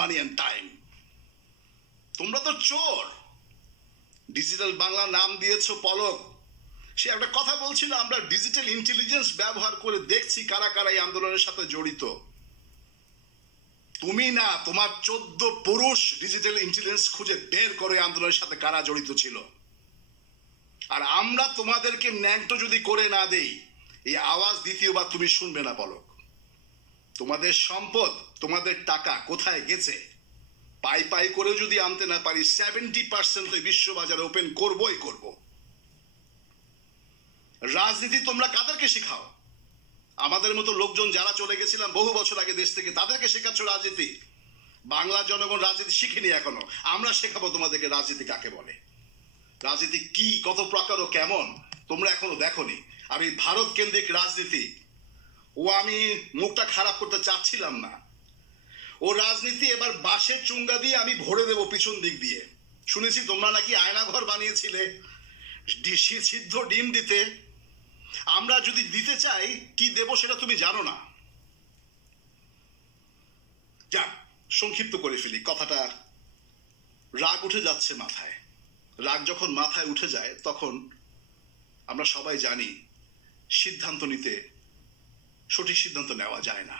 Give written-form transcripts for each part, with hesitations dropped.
Money and time. তোমরা তো চোর। ডিজিটাল বাংলা নাম দিয়েছো পলক। সে একটা কথা বলছিল, আমরা ডিজিটাল ইন্টেলিজেন্স ব্যবহার করে দেখছি কারা কারা এই আন্দোলনের সাথে জড়িত। তুমি না, তোমার 14 পুরুষ ডিজিটাল ইন্টেলিজেন্স খুঁজে বের করে আন্দোলনের সাথে কারা জড়িত ছিল। আর আমরা তোমাদেরকে ন্যাংটো যদি করে না দেই, এই আওয়াজ দ্বিতীয়বার তুমি শুনবে না পলক। তোমাদের সম্পদ, তোমাদের টাকা কোথায় গেছে পাই পাই করেও যদি আনতে না পারি, 70% বিশ্ববাজারে ওপেন করবই করব। রাজনীতি তোমরা কাদেরকে শেখাও? আমাদের মতো লোকজন যারা চলে গেছিলাম বহু বছর আগে দেশ থেকে, তাদেরকে শেখাচ্ছ রাজনীতি। বাংলার জনগণ রাজনীতি শিখিনি এখনো। আমরা শেখাবো তোমাদেরকে রাজনীতি কাকে বলে, রাজনীতি কি, কত প্রকার ও কেমন তোমরা এখনো দেখোনি। আর এই ভারত কেন্দ্রিক রাজনীতি, ও আমি মুখটা খারাপ করতে চাচ্ছিলাম না, ও রাজনীতি এবার বাঁশের চুঙ্গা দিয়ে আমি ভরে দেব পিছন দিক দিয়ে। শুনেছি তোমরা নাকি আয়নাঘর বানিয়েছিলে সিদ্ধ ডিম দিতে। আমরা যদি দিতে চাই কি দেব সেটা তুমি জানো না। যাক, সংক্ষিপ্ত করে ফেলি কথাটা। রাগ উঠে যাচ্ছে মাথায়। রাগ যখন মাথায় উঠে যায় তখন আমরা সবাই জানি সিদ্ধান্ত নিতে, সঠিক সিদ্ধান্ত নেওয়া যায় না।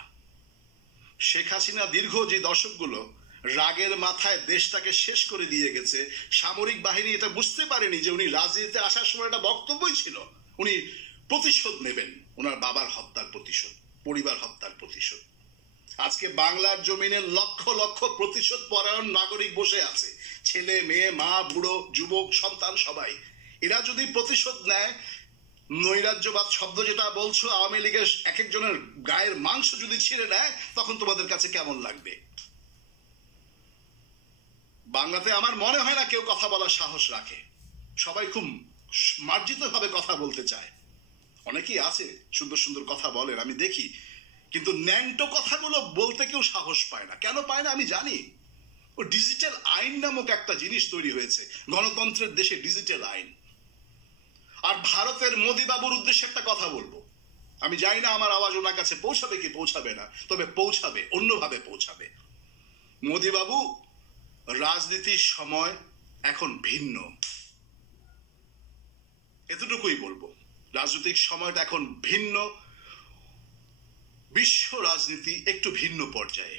শেখ হাসিনা দীর্ঘ যে দশকগুলো রাগের মাথায় দেশটাকে শেষ করে দিয়ে গেছে, সামরিক বাহিনী এটা বুঝতে পারেনি যে উনি রাজনীতিতে আসার সময় একটা বক্তব্যই ছিল উনি প্রতিশোধ নেবেন, ওনার বাবার হত্যার প্রতিশোধ, পরিবার হত্যার প্রতিশোধ। আজকে বাংলার জমিনে লক্ষ লক্ষ প্রতিশোধ পরায়ণ নাগরিক বসে আছে, ছেলে মেয়ে, মা, বুড়ো, যুবক, সন্তান সবাই। এরা যদি প্রতিশোধ নেয়, নৈরাজ্যবাদ শব্দ যেটা বলছো, আওয়ামী লীগের এক একজনের গায়ের মাংস যদি ছিঁড়ে নেয়, তখন তোমাদের কাছে কেমন লাগবে? বাংলাতে আমার মনে হয় না কেউ কথা বলার সাহস রাখে। সবাই খুব মার্জিত ভাবে কথা বলতে চায়। অনেকেই আছে সুন্দর সুন্দর কথা বলেন, আমি দেখি, কিন্তু ন্যাংটো কথাগুলো বলতে কেউ সাহস পায় না। কেন পায় না আমি জানি। ও ডিজিটাল আইন নামক একটা জিনিস তৈরি হয়েছে, গণতন্ত্রের দেশে ডিজিটাল আইন। আর ভারতের মোদি বাবুর উদ্দেশ্যে একটা কথা বলবো, আমি জানি না আমার আওয়াজ ওনার কাছে পৌঁছাবে কি পৌঁছাবে না, তবে পৌঁছাবে, অন্যভাবে পৌঁছাবে। মোদি বাবু, রাজনীতির সময় এখন ভিন্ন, এতটুকুই বলবো। রাজনৈতিক সময়টা এখন ভিন্ন, বিশ্ব রাজনীতি একটু ভিন্ন পর্যায়ে।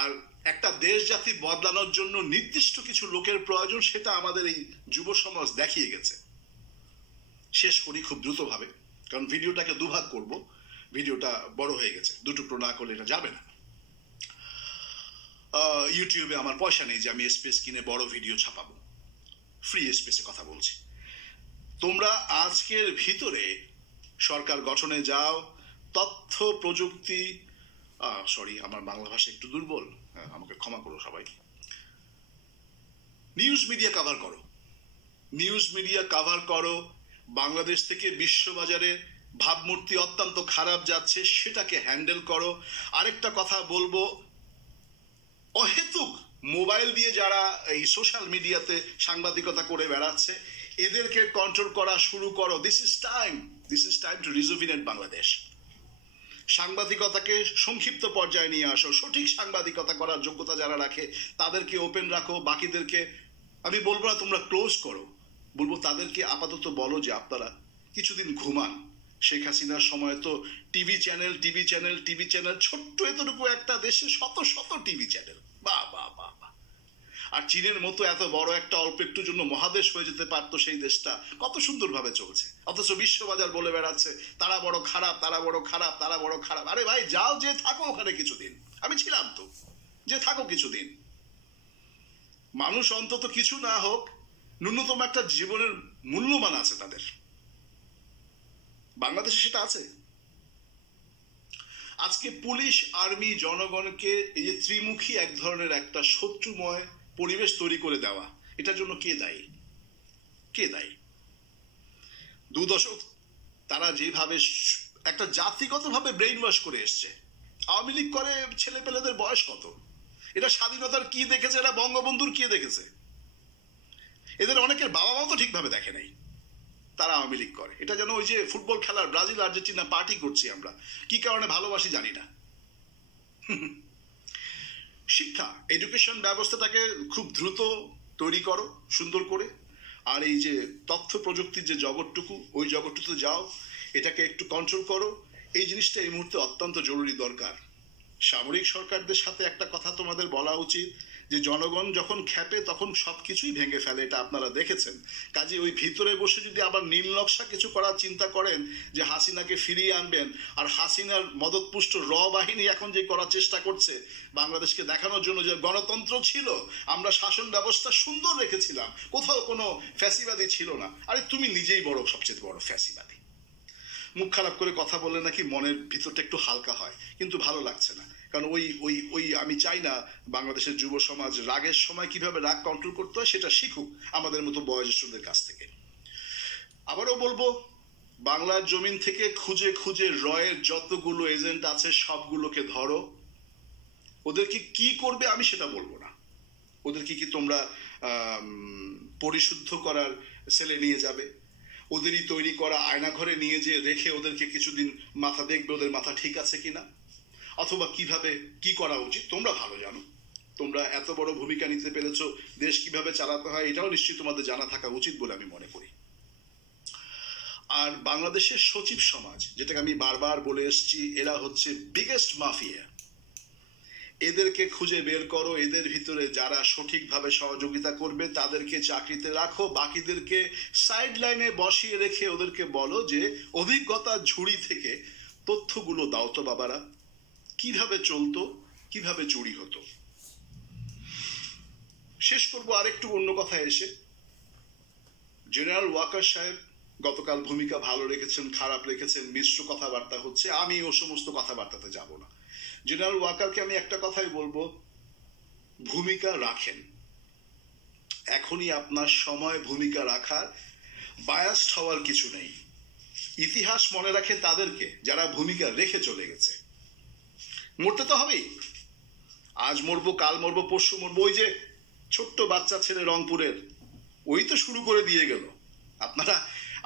আর একটা দেশ জাতি বদলানোর জন্য নির্দিষ্ট কিছু লোকের প্রয়োজন, সেটা আমাদের এই যুব সমাজ দেখিয়ে গেছে। শেষ করি খুব দ্রুতভাবে, কারণ ভিডিওটাকে দুভাগ করব, ভিডিওটা বড় হয়ে গেছে, দুটুকরো না করলে এটা যাবে না। ইউটিউবে আমার পয়সা নেই যে আমি স্পেস কিনে বড় ভিডিও ছাপাবো, ফ্রি স্পেসে কথা বলছি। তোমরা আজকের ভিতরে সরকার গঠনে যাও, তথ্য প্রযুক্তি, সরি আমার বাংলা ভাষা একটু দুর্বল, আমাকে ক্ষমা করো সবাই। নিউজ মিডিয়া কভার করো, নিউজ মিডিয়া কভার করো। বাংলাদেশ থেকে বিশ্ববাজারে ভাবমূর্তি অত্যন্ত খারাপ যাচ্ছে, সেটাকে হ্যান্ডেল করো। আরেকটা কথা বলবো, অহেতুক মোবাইল দিয়ে যারা এই সোশ্যাল মিডিয়াতে সাংবাদিকতা করে বেড়াচ্ছে, এদেরকে কন্ট্রোল করা শুরু করো। This is time to rejuvenate Bangladesh. সাংবাদিকতাকে সংক্ষিপ্ত পর্যায়ে নিয়ে আসো। সঠিক সাংবাদিকতা করার যোগ্যতা যারা রাখে তাদেরকে ওপেন রাখো, বাকিদেরকে আমি বলবো না তোমরা ক্লোজ করো, বলবো তাদেরকে আপাতত বলো যে আপনারা কিছুদিন ঘুমান। শেখ হাসিনার সময় তো টিভি চ্যানেল, ছোট্ট এতটুকু একটা দেশে শত শত টিভি চ্যানেল, বাহ বাহ বাহ বাহ। আর চীনের মতো এত বড় একটা অল্প একটুর জন্য মহাদেশ হয়ে যেতে পারতো সেই দেশটা, কত সুন্দরভাবে চলছে। অথচ বিশ্ববাজার বলে বেড়াচ্ছে তারা বড় খারাপ, তারা বড় খারাপ, তারা বড় খারাপ। আরে ভাই যাও, যে থাকো ওখানে কিছুদিন, আমি ছিলাম তো, যে থাকো কিছুদিন। মানুষ অন্তত কিছু না হোক, ন্যূনতম একটা জীবনের মূল্যমান আছে তাদের। বাংলাদেশে সেটা আছে। আজকে পুলিশ, আর্মি, জনগণকে এই যে ত্রিমুখী এক ধরনের একটা শত্রুময় পরিবেশ তৈরি করে দেওয়া, এটার জন্য কে দায়ী? কে দায়ী? 2 দশক তারা যেভাবে একটা জাতিগতভাবে ব্রেইন ওয়াশ করে এসছে। আওয়ামী লীগ করে ছেলে পেলেদের বয়স কত? এটা স্বাধীনতার কি দেখেছে, এরা বঙ্গবন্ধুর কি দেখেছে? এদের অনেকের বাবা মাও তো ঠিকভাবে দেখে নাই, তারা আওয়ামী লীগ করে। এটা যেন ওই যে ফুটবল খেলার ব্রাজিল আর্জেন্টিনা পার্টি করছি আমরা, কি কারণে ভালোবাসি জানি না। শিক্ষা, এডুকেশন ব্যবস্থাটাকে খুব দ্রুত তৈরি করো সুন্দর করে। আর এই যে তথ্য প্রযুক্তির যে জগৎটুকু, ওই জগৎটুকুতে যাও, এটাকে একটু কন্ট্রোল করো। এই জিনিসটা এই মুহূর্তে অত্যন্ত জরুরি দরকার। সামরিক সরকারদের সাথে একটা কথা তোমাদের বলা উচিত যে জনগণ যখন খেপে তখন সবকিছুই ভেঙে ফেলে, এটা আপনারা দেখেছেন। কাজে ওই ভিতরে বসে যদি আবার নীল নকশা কিছু করার চিন্তা করেন যে হাসিনাকে ফিরিয়ে আনবেন, আর হাসিনার মদতপুষ্ট র বাহিনী এখন যে করার চেষ্টা করছে বাংলাদেশকে দেখানোর জন্য যে গণতন্ত্র ছিল, আমরা শাসন ব্যবস্থা সুন্দর রেখেছিলাম, কোথাও কোনো ফ্যাসিবাদী ছিল না। আরে তুমি নিজেই বড়, সবচেয়ে বড় ফ্যাসিবাদী। মুখ খারাপ করে কথা বললে নাকি মনের ভিতরটা একটু হালকা হয়, কিন্তু ভালো লাগছে না। কারণ ওই ওই ওই আমি চাই না বাংলাদেশের যুব সমাজ রাগের সময় কিভাবে রাগ কন্ট্রোল করতে হয় সেটা শিখুক আমাদের মতো বয়োজ্যেষ্ঠদের কাছ থেকে। আবারও বলবো, বাংলার জমিন থেকে খুঁজে খুঁজে রয়ের যতগুলো এজেন্ট আছে সবগুলোকে ধরো। ওদেরকে কি করবে আমি সেটা বলবো না। ওদেরকে কি তোমরা পরিশুদ্ধ করার সেলে নিয়ে যাবে? ওদেরই তৈরি করা আয়নাঘরে নিয়ে যেয়ে রেখে ওদেরকে কিছুদিন মাথা দেখবে ওদের মাথা ঠিক আছে কিনা, অথবা কিভাবে কি করা উচিত তোমরা ভালো জানো। তোমরা এত বড় ভূমিকা নিতে পেরেছো, দেশ কিভাবে চালাতে হয় এটাও নিশ্চয়ই তোমাদের জানা থাকা উচিত বলে আমি মনে করি। আর বাংলাদেশের সচিব সমাজ, যেটাকে আমি বারবার বলে এসেছি, এরা হচ্ছে বিগেস্ট মাফিয়া। এদেরকে খুঁজে বের করো, এদের ভিতরে যারা সঠিকভাবে সহযোগিতা করবে তাদেরকে চাকরিতে রাখো, বাকিদেরকে সাইড লাইনে বসিয়ে রেখে ওদেরকে বলো যে অভিজ্ঞতার ঝুড়ি থেকে তথ্যগুলো দাও তো বাবারা, কিভাবে চলতো, কিভাবে চুরি হতো। শেষ করবো আরেকটু অন্য কথায় এসে। জেনারেল ওয়াকার সাহেব গতকাল ভূমিকা ভালো রেখেছেন, খারাপ রেখেছেন, মিশ্র কথাবার্তা হচ্ছে, আমি ও সমস্ত কথাবার্তাতে যাব না। জেনারেল ওয়াকারকে আমি একটা কথাই বলবো, ভূমিকা রাখেন, এখনই আপনার সময় ভূমিকা রাখার, বায়াসড হওয়ার কিছু নেই। ইতিহাস মনে রাখে তাদেরকে যারা ভূমিকা রেখে চলে গেছে। মরতে তো হবেই, আজ মরবো, কাল মরবো, পরশু মরবো। ওই যে ছোট্ট বাচ্চা ছেলে রংপুরের, ওই তো শুরু করে দিয়ে গেল। আপনারা,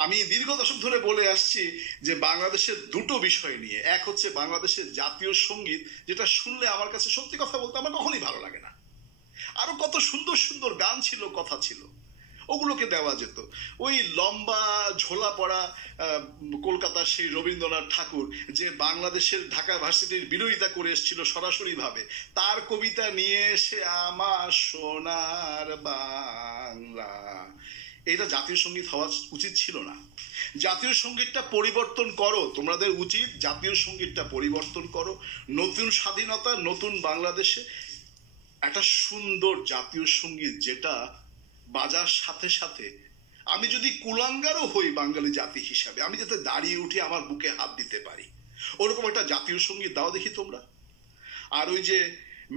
আমি দীর্ঘ দশক ধরে বলে আসছি যে বাংলাদেশের দুটো বিষয় নিয়ে, এক হচ্ছে বাংলাদেশের জাতীয় সঙ্গীত, যেটা শুনলে আমার কাছে সত্যি কথা বলতে আমার কখনোই ভালো লাগে না। আরো কত সুন্দর সুন্দর গান ছিল, কথা ছিল, ওগুলোকে দেওয়া যেত। ওই লম্বা ঝোলা পড়া কলকাতার সেই রবীন্দ্রনাথ ঠাকুর, যে বাংলাদেশের ঢাকা ভার্সিটির বিরোধিতা করে এসেছিল সরাসরি ভাবে, তার কবিতা নিয়ে এসে আমার সোনার বাংলা, এটা জাতীয় সঙ্গীত হওয়া উচিত ছিল না। জাতীয় সঙ্গীতটা পরিবর্তন করো, তোমাদের উচিত জাতীয় সঙ্গীতটা পরিবর্তন করো। নতুন স্বাধীনতা, নতুন বাংলাদেশে একটা সুন্দর জাতীয় সঙ্গীত যেটা বাজার সাথে সাথে আমি যদি কুলাঙ্গারও হই বাঙালি জাতি হিসাবে, আমি যাতে দাঁড়িয়ে উঠে আমার বুকে হাত দিতে পারি, ওরকম একটা জাতীয় সঙ্গীত দাও দেখি তোমরা। আর ওই যে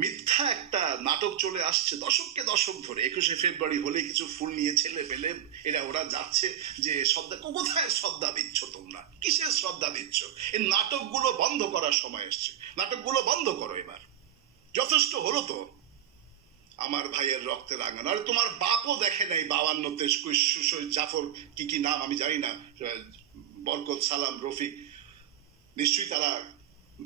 মিথ্যা একটা নাটক চলে আসছে দশককে দশক ধরে, 21শে ফেব্রুয়ারি হলে কিছু ফুল নিয়ে ছেলে পেলে এরা ওরা যাচ্ছে যে শ্রদ্ধা, কোথায় শ্রদ্ধা দিচ্ছ তোমরা, কিসের শ্রদ্ধা দিচ্ছ? এই নাটকগুলো বন্ধ করার সময় এসছে, নাটকগুলো বন্ধ করো এবার, যথেষ্ট হলো তো। আমার ভাইয়ের রক্তে রাঙানো, আর তোমার বাপও দেখে নাই 52তে জাফর কি কি নাম আমি জানি না, বরকত, সালাম, রফিক, নিশ্চয়ই তারা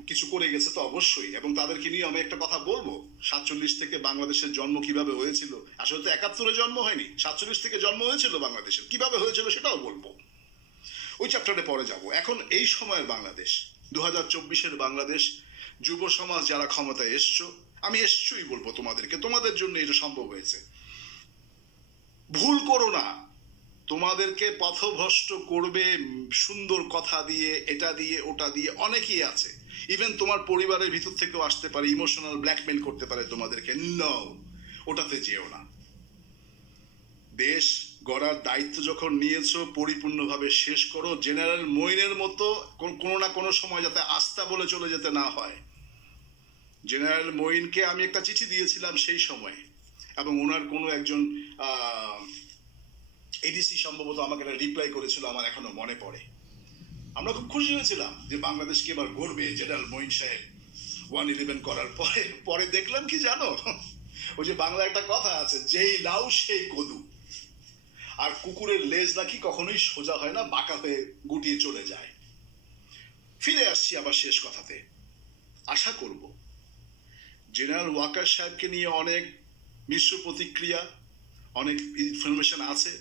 কিছু করে গেছে তো অবশ্যই। এবং তাদেরকে নিয়ে আমি একটা কথা বলবো, 47 থেকে বাংলাদেশের জন্ম কিভাবে হয়েছিল, আসলে তো 71-এ জন্ম হয়নি, 47 থেকে জন্ম হয়েছিল বাংলাদেশের, কিভাবে হয়েছিল সেটাও বলবো, ওই চ্যাপ্টারে পরে যাব। এখন এই সময়ের বাংলাদেশ, 2024-এর বাংলাদেশ, যুব সমাজ যারা ক্ষমতায় এসছো, আমি এসছই বলবো তোমাদেরকে, তোমাদের জন্য এটা সম্ভব হয়েছে। ভুল করো না, তোমাদেরকে পথভ্রষ্ট করবে সুন্দর কথা দিয়ে, এটা দিয়ে ওটা দিয়ে, অনেকেই আছে। ইভেন তোমার পরিবারের ভিতর থেকেও আসতে পারে, ইমোশনাল ব্ল্যাকমেল করতে পারে তোমাদেরকে। নো, ওটাতে যেও না। দেশ গড়ার দায়িত্ব যখন নিয়েছো পরিপূর্ণভাবে শেষ করো। জেনারেল মঈনের মতো কোনো না কোনো সময় যাতে আস্থা বলে চলে যেতে না হয়। জেনারেল মঈনকে আমি একটা চিঠি দিয়েছিলাম সেই সময়, এবং ওনার কোনো একজন এডিসি সম্ভবত আমাকে একটা রিপ্লাই করেছিল, আমার এখনো মনে পড়ে। আমরা খুব খুশি হয়েছিলাম যে বাংলাদেশকে এবার গড়বে জেনারেল মঈন সাহেব 111 করার পরে। পরে দেখলাম কি জানো, ওই যে বাংলা একটা কথা আছে, যেই লাউ সেই কদু, আর কুকুরের লেজ নাকি কখনোই সোজা হয় না, বাঁকা হয়ে গুটিয়ে চলে যায়। ফিরে আসছি আবার শেষ কথাতে। আশা করব জেনারেল ওয়াকার সাহেবকে নিয়ে অনেক মিশ্র প্রতিক্রিয়া, অনেক ইনফরমেশন আছে।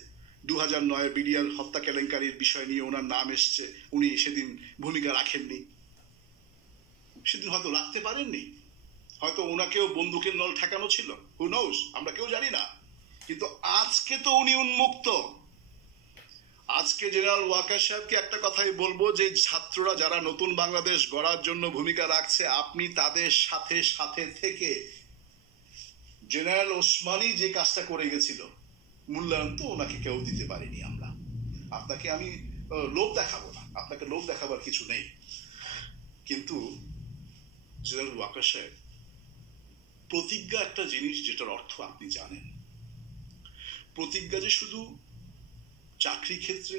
2009 বিডিআর হত্যা কেলেঙ্কারির বিষয় নিয়ে ওনার নাম এসছে, উনি সেদিন ভূমিকা রাখেননি, সেদিন হয়তো রাখতে পারেননি, হয়তো ওনাকেও বন্দুকের নল ঠেকানো ছিল, হু নোস, আমরা কেউ জানি না। কিন্তু আজকে তো উনি উন্মুক্ত। আজকে জেনারেল ওয়াকার সাহেবকে একটা কথাই বলবো, যে ছাত্ররা যারা নতুন বাংলাদেশ গড়ার জন্য ভূমিকা রাখছে, আপনি তাদের সাথে সাথে থেকে জেনারেল ওসমানী যে কাজটা করে গেছিল, মূল্যায়ন তো ওনাকে কেউ দিতে পারেনি। আমরা আপনাকে, আমি লোভ দেখাবো না, আপনাকে লোভ দেখাবার কিছু নেই, কিন্তু জেনারেল ওয়াকার সাহেব, প্রতিজ্ঞা একটা জিনিস যেটার অর্থ আপনি জানেন। প্রতিজ্ঞা যে শুধু চাকরি ক্ষেত্রে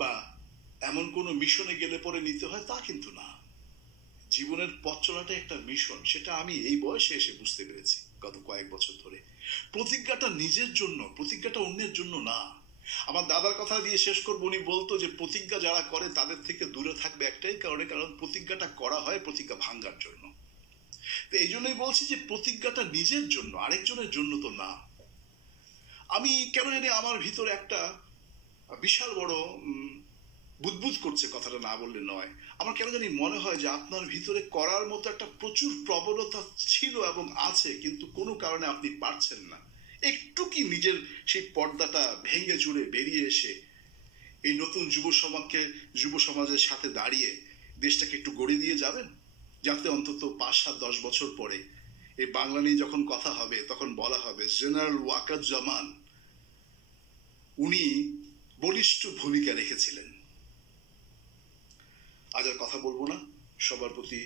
বা এমন কোনো মিশনে গেলে পরে নিতে হয় তা কিন্তু না। জীবনের পথ চলাটা একটা মিশন, সেটা আমি এই বয়সে এসে বুঝতে পেরেছি গত কয়েক বছর ধরে। প্রতিজ্ঞাটা নিজের জন্য, প্রতিজ্ঞাটা অন্যের জন্য না। আমার দাদার কথা দিয়ে শেষ করবো, উনি বলতো যে প্রতিজ্ঞা যারা করে তাদের থেকে দূরে থাকবে একটাই কারণে, কারণ প্রতিজ্ঞাটা করা হয় প্রতিজ্ঞা ভাঙ্গার জন্য। তো এই জন্যই বলছি যে প্রতিজ্ঞাটা নিজের জন্য, আরেকজনের জন্য তো না। আমি কেন জানি আমার ভিতরে একটা বিশাল বড় বুদবুদ করছে, কথাটা না বললে নয়। আমার কেন জানি মনে হয় যে আপনার ভিতরে করার মতো একটা প্রচুর প্রবণতা ছিল এবং আছে, কিন্তু কোনো কারণে আপনি পারছেন না। একটু কি নিজের সেই পর্দাটা ভেঙে চুরে বেরিয়ে এসে এই নতুন যুব সমাজের সাথে দাঁড়িয়ে দেশটাকে একটু গড়ে দিয়ে যাবেন, যাতে অন্তত 5-7-10 বছর পরে এই বাংলা নিয়ে যখন কথা হবে তখন বলা হবে জেনারেল ওয়াকারুজ্জামান উনি বলিষ্ঠ ভূমিকা রেখেছিলেন। আজ আর কথা বলবো না, সবার প্রতি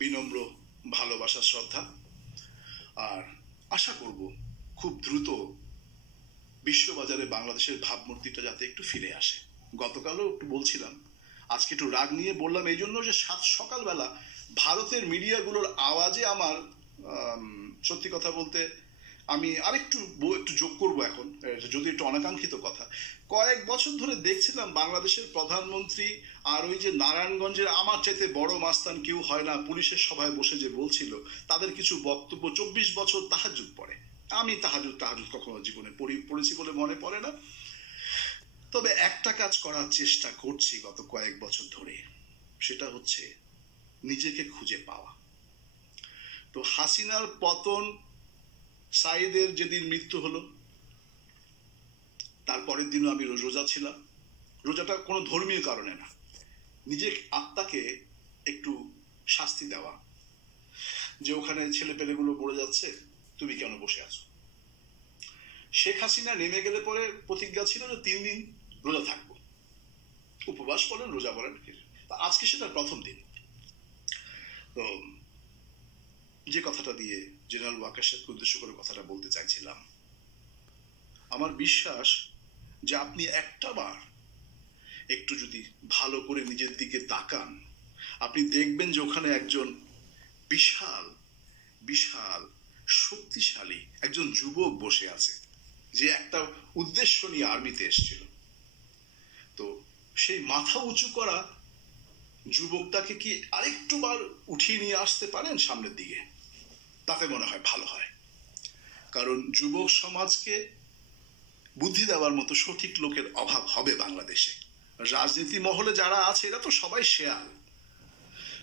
বিনম্র ভালোবাসা, শ্রদ্ধা, আর আশা করব খুব দ্রুত বিশ্ববাজারে বাংলাদেশের ভাবমূর্তিটা যাতে একটু ফিরে আসে। গতকালও একটু বলছিলাম, আজকে একটু রাগ নিয়ে বললাম এই জন্য যে সকালবেলা ভারতের মিডিয়াগুলোর আওয়াজে আমার সত্যি কথা বলতে আমি আরেকটু যোগ করবো এখন, যদি একটু অনাকাঙ্ক্ষিত কথা। কয়েক বছর ধরে দেখছিলাম বাংলাদেশের প্রধানমন্ত্রী আর ওই যে নারায়ণগঞ্জের আমার চাইতে বড় মাস্তান কেউ হয় না পুলিশের সভায় বসে যে বলছিল, তাদের কিছু বক্তব্য, 24 বছর তাহাজ্জুদ পড়ে। আমি তাহাজ্জুদ কখনো জীবনে পড়েছি বলে মনে পড়ে না, তবে একটা কাজ করার চেষ্টা করছি গত কয়েক বছর ধরে, সেটা হচ্ছে নিজেকে খুঁজে পাওয়া। তো হাসিনার পতন, সাইদের যেদিন মৃত্যু হলো তারপরের দিনও আমি রোজা ছিলাম। রোজাটা কোনো ধর্মীয় কারণে না, নিজের আত্মাকে একটু শাস্তি দেওয়া, যে ওখানে ছেলে পেলেগুলো পড়ে যাচ্ছে, তুমি কেন বসে আছো। শেখ হাসিনা নেমে গেলে পরে প্রতিজ্ঞা ছিল যে 3 দিন রোজা থাকবো, উপবাস বলেন রোজা বলেন, আজকে সেটা প্রথম দিন। তো যে কথাটা দিয়ে জেনারেল ওয়াকার সাহেবকে উদ্দেশ্য করে কথাটা বলতে চাইছিলাম, আমার বিশ্বাস যে আপনি একটাবার একটু যদি ভালো করে নিজের দিকে তাকান, আপনি দেখবেন যে ওখানে একজন বিশাল বিশাল শক্তিশালী একজন যুবক বসে আছে, যে একটা উদ্দেশ্য নিয়ে আর্মিতে এসেছিল। তো সেই মাথা উঁচু করা যুবকটাকে কি আরেকটু বার উঠিয়ে নিয়ে আসতে পারেন সামনের দিকে, তাতে মনে হয় ভালো হয়। কারণ যুবক সমাজকে বুদ্ধি দেওয়ার মতো সঠিক লোকের অভাব হবে বাংলাদেশে। রাজনীতি মহলে যারা আছে এরা তো সবাই শেয়াল,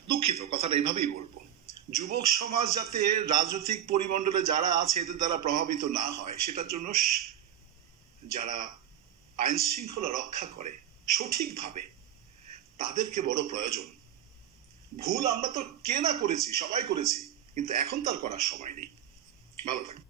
দুঃখিত কথাটা এইভাবেই বলবো। যুবক সমাজ যাতে রাজনৈতিক পরিমণ্ডলে যারা আছে এদের দ্বারা প্রভাবিত না হয়, সেটার জন্য যারা আইন শৃঙ্খলা রক্ষা করে সঠিকভাবে, তাদেরকে বড় প্রয়োজন। ভুল আমরা তো কে না করেছি, সবাই করেছি, কিন্তু এখন তার করার সময় নেই। ভালো থাকবে।